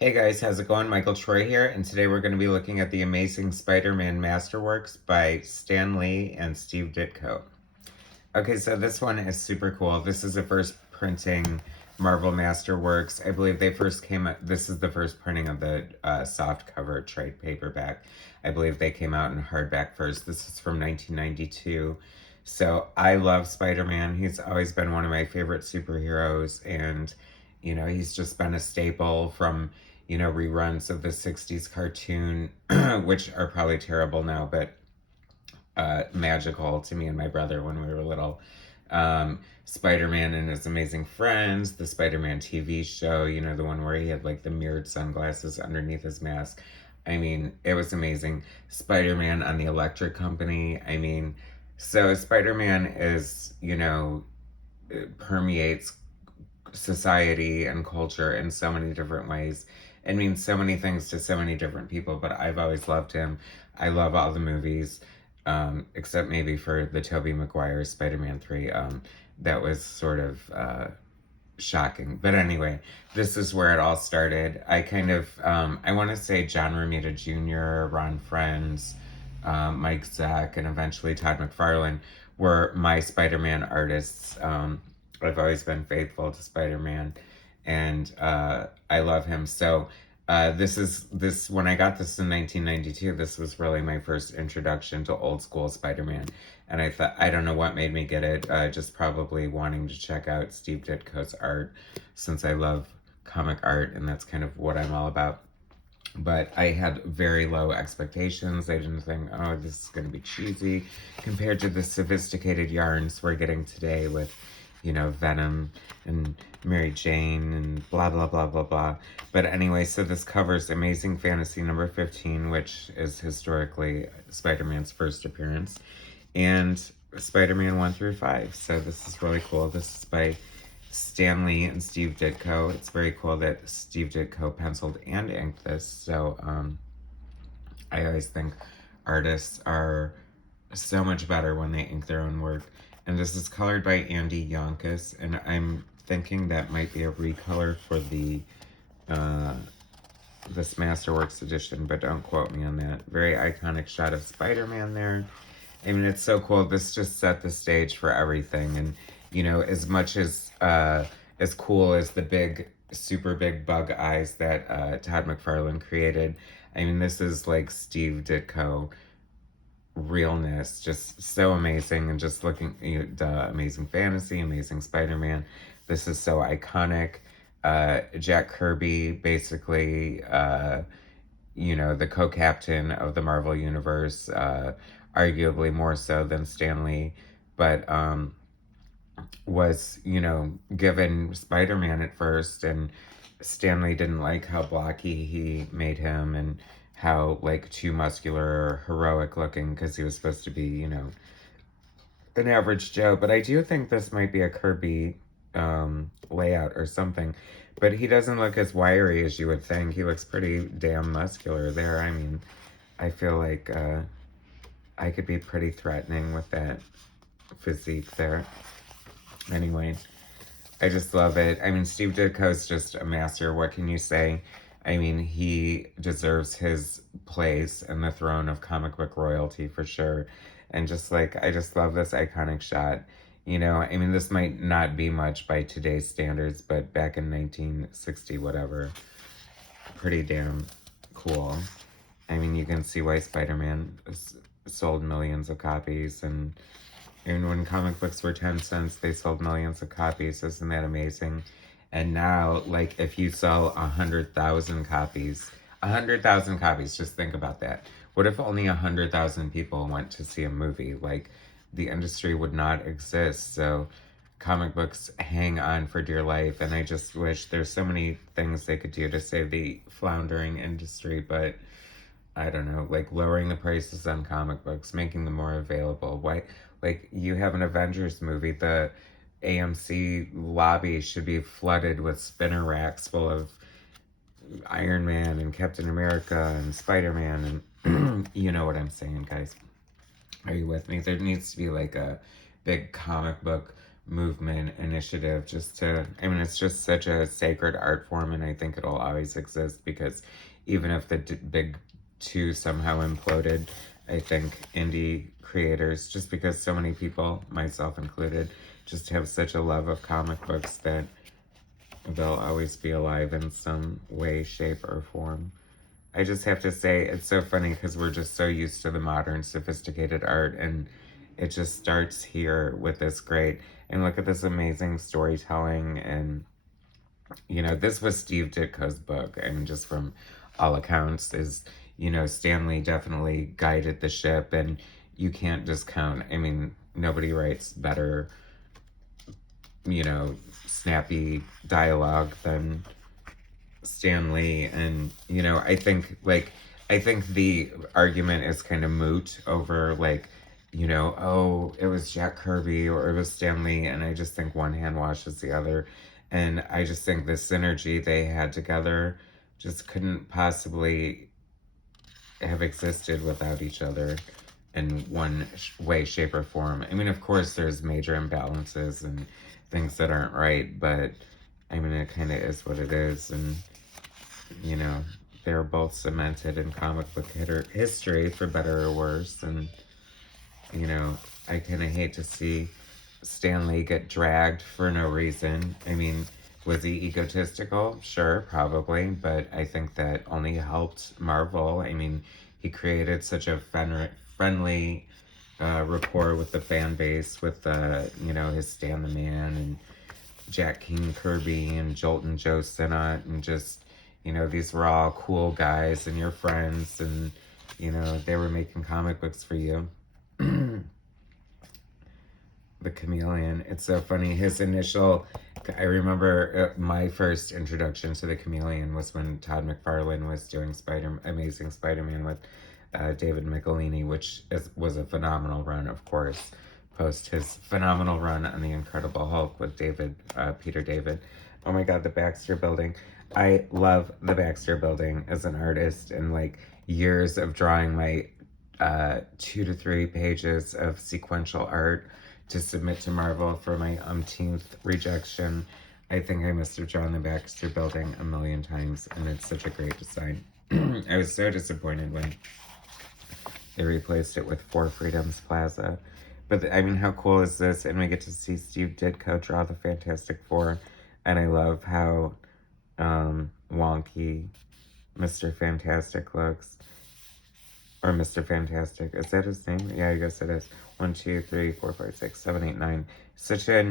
Hey guys, how's it going? Michael Troy here, and today we're going to be looking at the Amazing Spider-Man Masterworks by Stan Lee and Steve Ditko. Okay, so this one is super cool. This is the first printing Marvel Masterworks. I believe they first came out, this is the first printing of the soft cover trade paperback. I believe they came out in hardback first. This is from 1992. So I love Spider-Man. He's always been one of my favorite superheroes, and he's just been a staple from reruns of the 60s cartoon, which are probably terrible now, but magical to me and my brother when we were little. Spider-Man and His Amazing Friends, the Spider-Man TV show, the one where he had like the mirrored sunglasses underneath his mask. I mean, it was amazing. Spider-Man on the Electric Company. I mean, so Spider-Man is, permeates society and culture in so many different ways. It means so many things to so many different people, but I've always loved him. I love all the movies, except maybe for the Tobey Maguire Spider-Man 3. That was sort of shocking. But anyway, this is where it all started. I want to say John Romita Jr., Ron Friends, Mike Zack, and eventually Todd McFarlane were my Spider-Man artists. I've always been faithful to Spider-Man, and I love him. So this when I got this in 1992. This was really my first introduction to old school Spider-Man, and I thought I don't know what made me get it. Just probably wanting to check out Steve Ditko's art, since I love comic art, and that's kind of what I'm all about. But I had very low expectations. I didn't think, oh, this is going to be cheesy compared to the sophisticated yarns we're getting today with, Venom and Mary Jane and blah, blah, blah, blah, blah. But anyway, so this covers Amazing Fantasy number 15, which is historically Spider-Man's first appearance, and Spider-Man 1 through 5. So this is really cool. This is by Stan Lee and Steve Ditko. It's very cool that Steve Ditko penciled and inked this. So I always think artists are so much better when they ink their own work. And this is colored by Andy Yonkis, and I'm thinking that might be a recolor for the this Masterworks edition, but don't quote me on that. Very iconic shot of Spider-Man there. I mean, it's so cool. This just set the stage for everything. And, as much as cool as the big, super big bug eyes that Todd McFarlane created, I mean, this is like Steve Ditko realness, just so amazing. And just looking, the Amazing Fantasy, Amazing Spider-Man. This is so iconic. Jack Kirby, basically, the co-captain of the Marvel Universe, arguably more so than Stan Lee, but was, given Spider-Man at first, and Stan Lee didn't like how blocky he made him and how, like, too muscular or heroic looking, because he was supposed to be, an average Joe. But I do think this might be a Kirby layout or something. But he doesn't look as wiry as you would think. He looks pretty damn muscular there. I mean, I feel like I could be pretty threatening with that physique there. Anyway, I just love it. I mean, Steve Ditko's just a master. What can you say? I mean, he deserves his place in the throne of comic book royalty for sure. And just like, I just love this iconic shot. I mean, this might not be much by today's standards, but back in 1960, whatever, pretty damn cool. I mean, you can see why Spider-Man sold millions of copies, and when comic books were 10 cents, they sold millions of copies. Isn't that amazing? And now, like, if you sell 100,000 copies, 100,000 copies, just think about that. What if only 100,000 people went to see a movie? Like, the industry would not exist. So comic books hang on for dear life, and I just wish there's so many things they could do to save the floundering industry, but I don't know, like lowering the prices on comic books, making them more available. Why, like, you have an Avengers movie, the AMC lobby should be flooded with spinner racks full of Iron Man and Captain America and Spider-Man, and you know what I'm saying, guys. Are you with me? There needs to be like a big comic book movement initiative just to, I mean, it's just such a sacred art form, and I think it'll always exist because even if the big two somehow imploded, I think indie creators, just because so many people, myself included, just have such a love of comic books that they'll always be alive in some way, shape, or form. I just have to say, it's so funny because we're just so used to the modern, sophisticated art, and it just starts here with this great, and look at this amazing storytelling. And, you know, this was Steve Ditko's book, and just from all accounts, is, you know, Stan Lee definitely guided the ship, and you can't discount, I mean, nobody writes better, you know, snappy dialogue than Stan Lee. And, you know, I think the argument is kind of moot over, like, you know, oh, it was Jack Kirby or it was Stan Lee, and I just think one hand washes the other. And I just think the synergy they had together just couldn't possibly have existed without each other in one way, shape, or form. I mean, of course, there's major imbalances and things that aren't right, but I mean, it kind of is what it is. And, you know, they're both cemented in comic book history, for better or worse. And, you know, I kind of hate to see Stan Lee get dragged for no reason. I mean, was he egotistical? Sure, probably, but I think that only helped Marvel. I mean, he created such a friendly rapport with the fan base, with, you know, his Stan the Man and Jack King Kirby and Jolton Joe Sinnott, and just, you know, these were all cool guys and your friends, and, you know, they were making comic books for you. The Chameleon. It's so funny. His initial, I remember my first introduction to the Chameleon was when Todd McFarlane was doing Amazing Spider-Man with David Michelini, which was a phenomenal run, of course, post his phenomenal run on The Incredible Hulk with Peter David. Oh my God, the Baxter Building. I love the Baxter Building as an artist, and like years of drawing my 2 to 3 pages of sequential art to submit to Marvel for my umpteenth rejection. I think I must have drawn the Baxter Building a million times, and it's such a great design. I was so disappointed when they replaced it with Four Freedoms Plaza. But I mean, how cool is this? And we get to see Steve Ditko draw the Fantastic Four, and I love how wonky Mr. Fantastic looks. Or Mr. Fantastic. Is that his name? Yeah, I guess it is. 1, 2, 3, 4, 5, 6, 7, 8, 9. Such a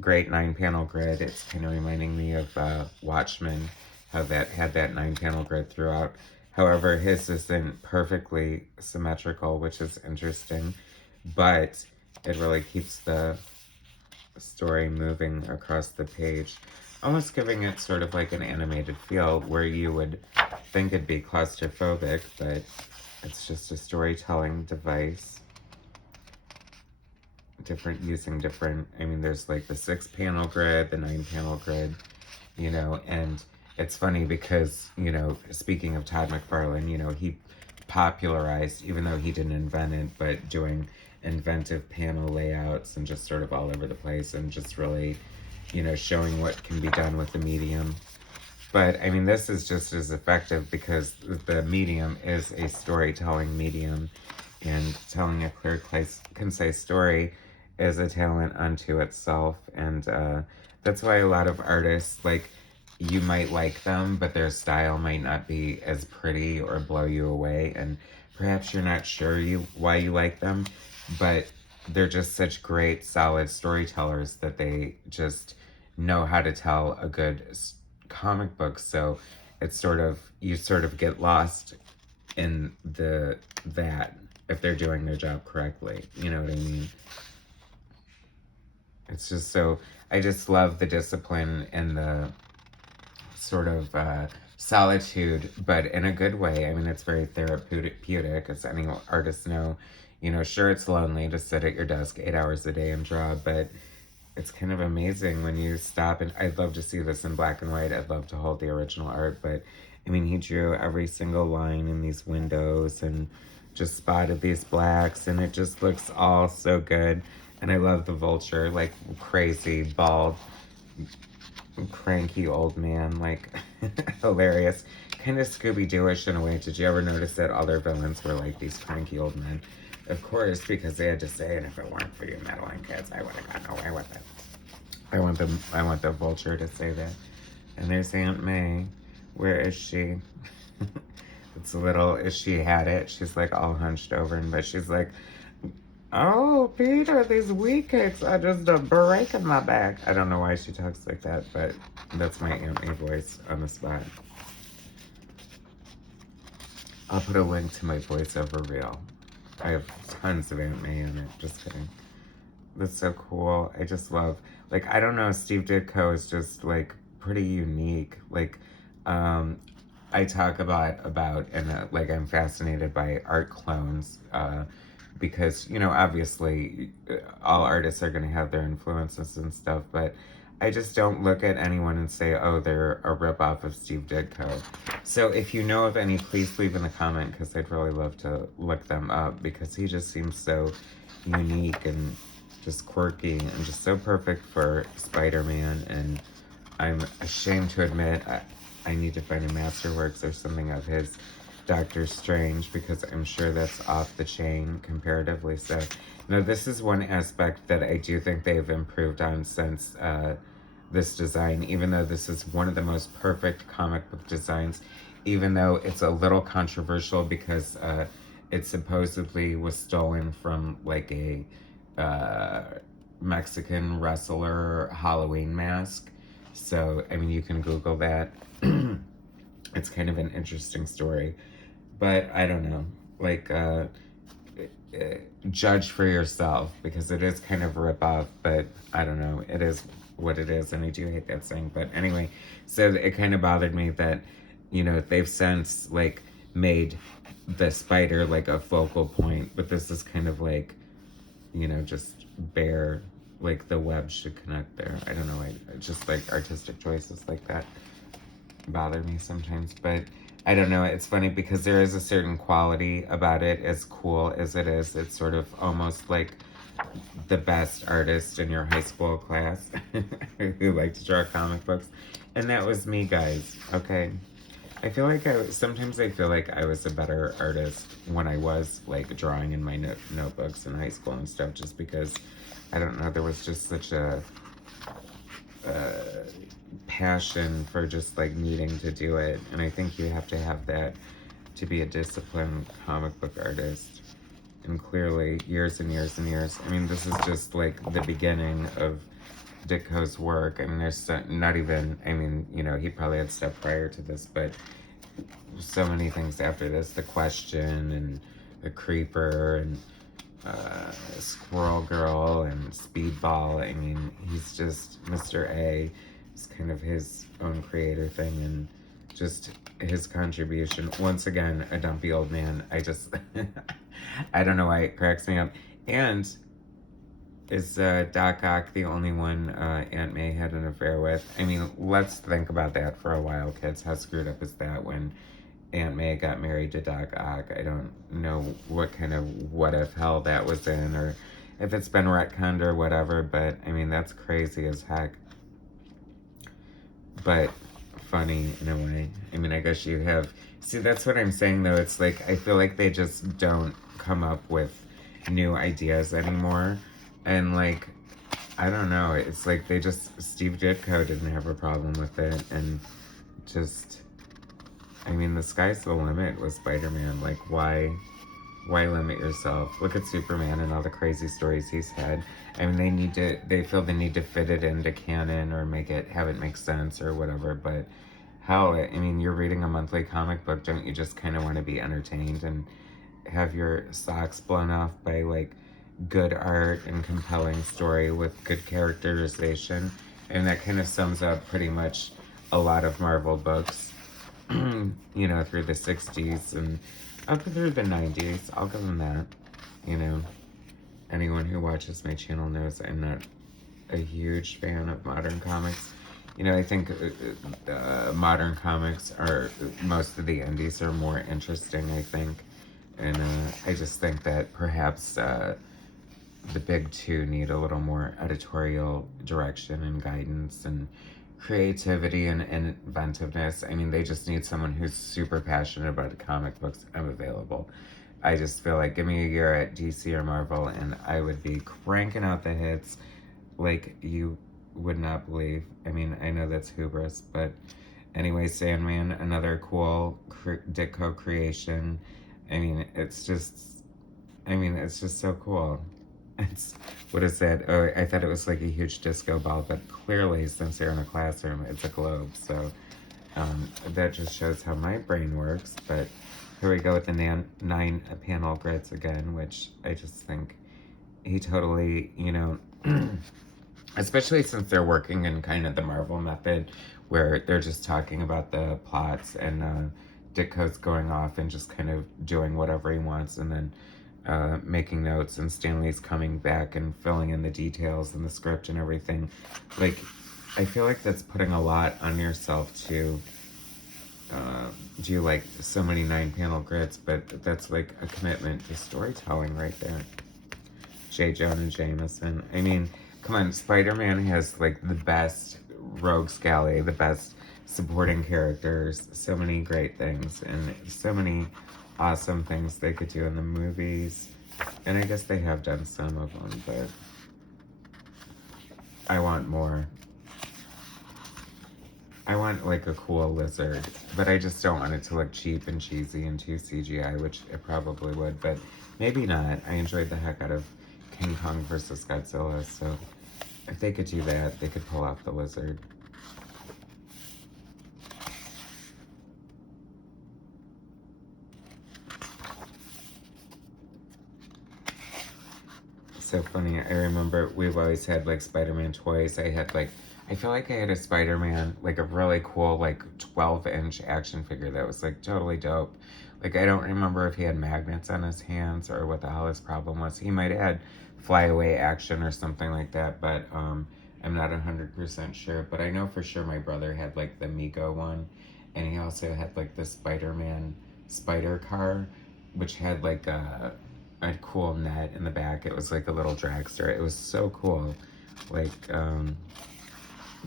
great 9-panel grid. It's kind of reminding me of Watchmen, how that had that 9-panel grid throughout. However, his isn't perfectly symmetrical, which is interesting, but it really keeps the story moving across the page, almost giving it sort of like an animated feel, where you would think it'd be claustrophobic, but it's just a storytelling device. Using different, I mean, there's like the 6-panel grid, the 9-panel grid, you know, and it's funny because, you know, speaking of Todd McFarlane, you know, he popularized, even though he didn't invent it, but doing inventive panel layouts and just sort of all over the place, and just really, you know, showing what can be done with the medium. But, I mean, this is just as effective because the medium is a storytelling medium, and telling a clear, concise story is a talent unto itself. And that's why a lot of artists, like, you might like them, but their style might not be as pretty or blow you away, and perhaps you're not sure why you like them, but they're just such great, solid storytellers that they just know how to tell a good comic book. So it's you sort of get lost in that if they're doing their job correctly. You know what I mean? It's just so, I just love the discipline and the sort of solitude, but in a good way. I mean, it's very therapeutic, as any artists know. You know, sure, it's lonely to sit at your desk 8 hours a day and draw, but it's kind of amazing when you stop. And I'd love to see this in black and white. I'd love to hold the original art, but I mean, he drew every single line in these windows and just spotted these blacks, and it just looks all so good. And I love the Vulture, like crazy, bald, cranky old man, like hilarious. Kind of Scooby-Doo-ish in a way. Did you ever notice that all their villains were like these cranky old men? Of course, because they had to say, and if it weren't for you meddling kids, I would have gotten away with it. I want the Vulture to say that. And there's Aunt May. Where is she? It's a little, if she had it, she's like all hunched over, but she's like, oh, Peter, these wheat cakes are just breaking my back. I don't know why she talks like that, but that's my Aunt May voice on the spot. I'll put a link to my voiceover reel. I have tons of Aunt May in it. Just kidding. That's so cool. I just love, like, I don't know, Steve Ditko is just, like, pretty unique. Like, I talk about and, like, I'm fascinated by art clones, because, you know, obviously all artists are going to have their influences and stuff, but I just don't look at anyone and say, oh, they're a ripoff of Steve Ditko. So if you know of any, please leave in the comment, because I'd really love to look them up, because he just seems so unique and just quirky and just so perfect for Spider-Man. And I'm ashamed to admit I need to find a Masterworks or something of his Doctor Strange, because I'm sure that's off the chain comparatively. So now this is one aspect that I do think they've improved on since this design, even though this is one of the most perfect comic book designs, even though it's a little controversial because it supposedly was stolen from like a Mexican wrestler Halloween mask. So, I mean, you can Google that. It's kind of an interesting story. But I don't know. Like, judge for yourself, because it is kind of a ripoff, but I don't know. It is what it is, and I do hate that saying. But anyway, so it kind of bothered me that, you know, they've since, like, made the spider, like, a focal point, but this is kind of like, you know, just bare, like, the web should connect there. I don't know, I just, like, artistic choices like that bother me sometimes, but I don't know, it's funny because there is a certain quality about it, as cool as it is. It's sort of almost like the best artist in your high school class who liked to draw comic books, and that was me, guys, okay? I feel like sometimes I feel like I was a better artist when I was, like, drawing in my notebooks in high school and stuff, just because, I don't know, there was just such a passion for just, like, needing to do it, and I think you have to have that to be a disciplined comic book artist. And clearly, years and years and years. I mean, this is just, like, the beginning of Ditko's work. I mean, there's not even, I mean, you know, he probably had stuff prior to this, but so many things after this. The Question, and The Creeper, and Squirrel Girl, and Speedball. I mean, he's just Mr. A. It's kind of his own creator thing, and just his contribution. Once again, a dumpy old man. I just, I don't know why it cracks me up. And is Doc Ock the only one Aunt May had an affair with? I mean, let's think about that for a while, kids. How screwed up is that when Aunt May got married to Doc Ock? I don't know what kind of what-if hell that was in, or if it's been retconned or whatever, but, I mean, that's crazy as heck. But funny in a way. I mean, I guess you have... See, that's what I'm saying, though. It's like, I feel like they just don't come up with new ideas anymore. And, like, I don't know. It's like they just... Steve Ditko didn't have a problem with it. And just... I mean, the sky's the limit with Spider-Man. Like, why limit yourself? Look at Superman and all the crazy stories he's had. I mean, they feel the need to fit it into canon or have it make sense or whatever, but hell, I mean, you're reading a monthly comic book, don't you just kind of want to be entertained and have your socks blown off by, like, good art and compelling story with good characterization? And that kind of sums up pretty much a lot of Marvel books, you know, through the 60s and up through the 90s. I'll give them that. You know, anyone who watches my channel knows I'm not a huge fan of modern comics. You know, I think modern comics are, most of the indies are more interesting, I think. And I just think that perhaps the big two need a little more editorial direction and guidance and creativity and inventiveness. I mean, they just need someone who's super passionate about the comic books. I'm available. I just feel like give me a year at DC or Marvel and I would be cranking out the hits like you would not believe. I mean, I know that's hubris, but anyway, Sandman, another cool Ditko creation. I mean, it's just so cool. It's, what is that? Oh, I thought it was like a huge disco ball, but clearly, since they're in a classroom, it's a globe. So that just shows how my brain works. But here we go with the nine panel grids again, which I just think he totally, especially since they're working in kind of the Marvel method, where they're just talking about the plots and Ditko's going off and just kind of doing whatever he wants, and then making notes, and Stan Lee's coming back and filling in the details and the script and everything. Like, I feel like that's putting a lot on yourself to do like so many 9-panel grids, but that's like a commitment to storytelling right there. J. Jonah Jameson. I mean, come on, Spider-Man has like the best rogues galley, the best supporting characters, so many great things, and so many awesome things they could do in the movies. And I guess they have done some of them, but I want more. I want like a cool lizard, but I just don't want it to look cheap and cheesy and too CGI, which it probably would, but maybe not. I enjoyed the heck out of King Kong versus Godzilla, so if they could do that, they could pull off the lizard. So funny. I remember we've always had like Spider-Man toys. I feel like I had a Spider-Man, like a really cool, like 12-inch action figure that was like totally dope. Like, I don't remember if he had magnets on his hands or what the hell his problem was. He might have had flyaway action or something like that, but I'm not 100% sure. But I know for sure my brother had like the Mego one, and he also had like the Spider-Man spider car, which had like a cool net in the back. It was like a little dragster. It was so cool. Like,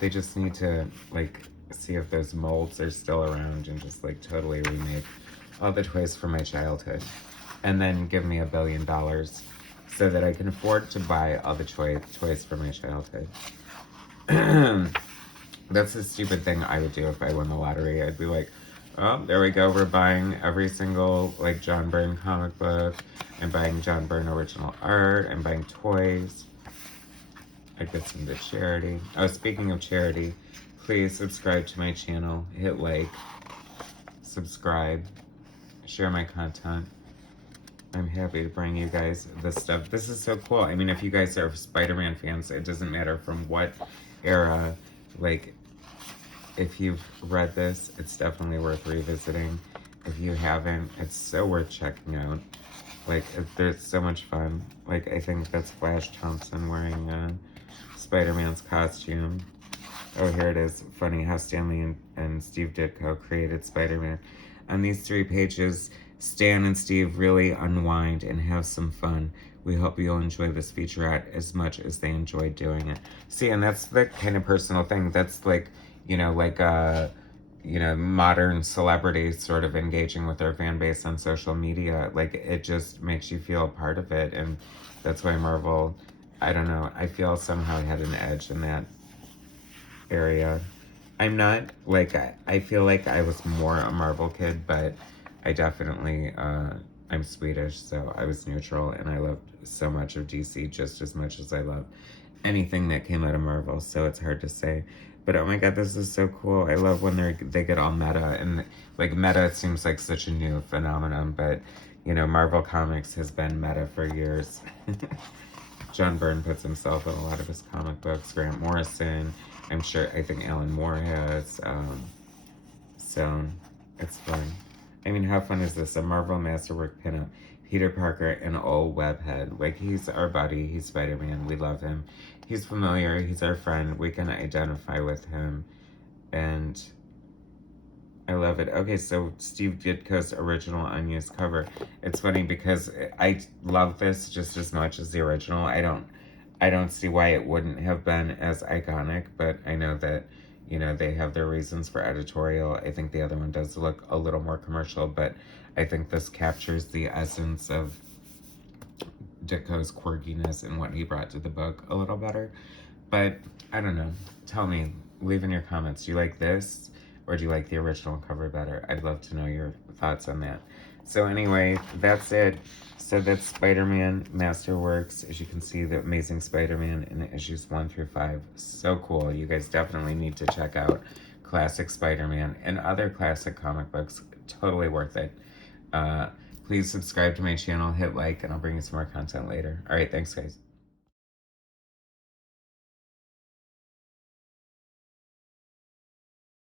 they just need to like see if those molds are still around and just like totally remake all the toys from my childhood, and then give me $1 billion so that I can afford to buy all the toys from my childhood. That's a stupid thing I would do if I won the lottery. I'd be like, oh, there we go. We're buying every single like John Byrne comic book. I'm buying John Byrne original art. I'm buying toys. I get some to charity. Oh, speaking of charity, please subscribe to my channel. Hit like, subscribe, share my content. I'm happy to bring you guys this stuff. This is so cool. I mean, if you guys are Spider-Man fans, it doesn't matter from what era. Like, if you've read this, it's definitely worth revisiting. If you haven't, it's so worth checking out. Like, there's so much fun. Like, I think that's Flash Thompson wearing Spider-Man's costume. Oh, here it is. Funny how Stan Lee and Steve Ditko created Spider-Man. On these 3 pages, Stan and Steve really unwind and have some fun. We hope you'll enjoy this featurette as much as they enjoyed doing it. See, and that's the kind of personal thing. That's like, modern celebrities sort of engaging with their fan base on social media. Like, it just makes you feel a part of it. And that's why Marvel, I don't know, I feel somehow had an edge in that area. I'm not, like, I feel like I was more a Marvel kid, but I definitely, I'm Swedish, so I was neutral, and I loved so much of DC just as much as I love anything that came out of Marvel, so it's hard to say. But oh my god, this is so cool. I love when they get all meta, and like meta seems like such a new phenomenon, but Marvel Comics has been meta for years. John Byrne puts himself in a lot of his comic books. Grant Morrison, I think Alan Moore has. So it's fun. I mean, how fun is this? A Marvel Masterwork pinup. Peter Parker, an old webhead. Like, he's our buddy. He's Spider-Man. We love him. He's familiar. He's our friend. We can identify with him. And I I love it. Okay, so Steve Ditko's original unused cover. It's funny because I love this just as much as the original. I don't see why it wouldn't have been as iconic, but I know that, you know, they have their reasons for editorial. I think the other one does look a little more commercial, but I think this captures the essence of Ditko's quirkiness and what he brought to the book a little better. But I don't know. Tell me, leave in your comments. Do you like this or do you like the original cover better? I'd love to know your thoughts on that. So anyway, that's it. So that's Spider-Man Masterworks. As you can see, the Amazing Spider-Man in issues 1 through 5. So cool. You guys definitely need to check out classic Spider-Man and other classic comic books. Totally worth it. Please subscribe to my channel, hit like, and I'll bring you some more content later. All right, thanks, guys.